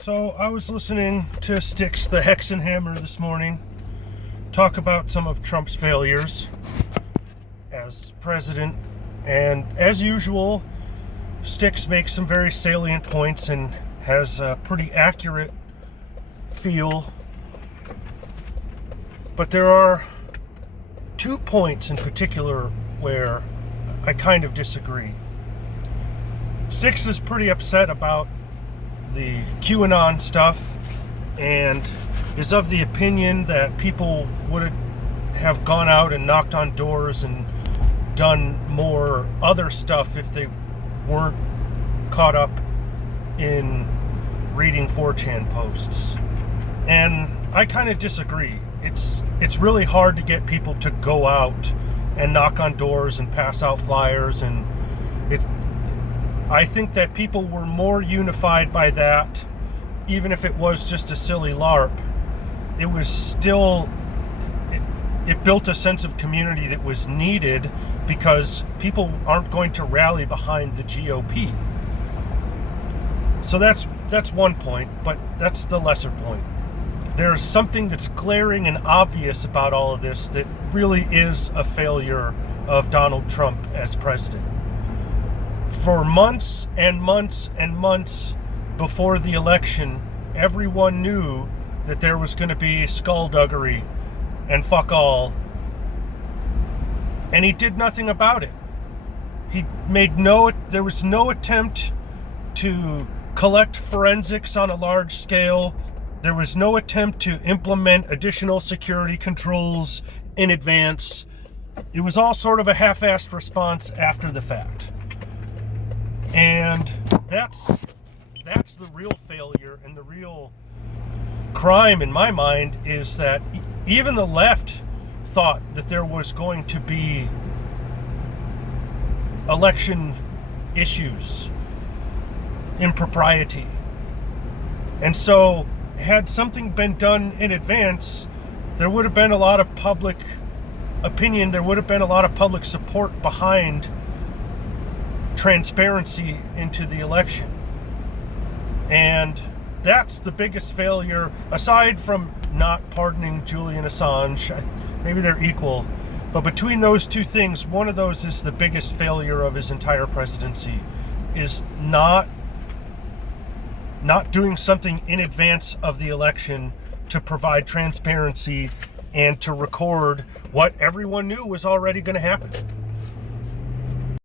So I was listening to Styx the Hexenhammer this morning talk about some of Trump's failures as president, and as usual, Styx makes some very salient points and has a pretty accurate feel. But there are 2 points in particular where I kind of disagree. Styx is pretty upset about the QAnon stuff and is of the opinion that people would have gone out and knocked on doors and done more other stuff if they weren't caught up in reading 4chan posts. And I kind of disagree. It's really hard to get people to go out and knock on doors and pass out flyers, and I think that people were more unified by that, even if it was just a silly LARP. It was still, it built a sense of community that was needed because people aren't going to rally behind the GOP. So that's one point, but that's the lesser point. There's something that's glaring and obvious about all of this that really is a failure of Donald Trump as president. For months and months and months before the election, everyone knew that there was going to be skullduggery and fuck all, and he did nothing about it. There was no attempt to collect forensics on a large scale. There was no attempt to implement additional security controls in advance. It was all sort of a half-assed response after the fact. And that's the real failure, and the real crime in my mind is that even the left thought that there was going to be election issues, impropriety. And so had something been done in advance, there would have been a lot of public opinion, there would have been a lot of public support behind transparency into the election. And that's the biggest failure, aside from not pardoning Julian Assange. Maybe they're equal, but between those two things, one of those is the biggest failure of his entire presidency, is not doing something in advance of the election to provide transparency and to record what everyone knew was already going to happen.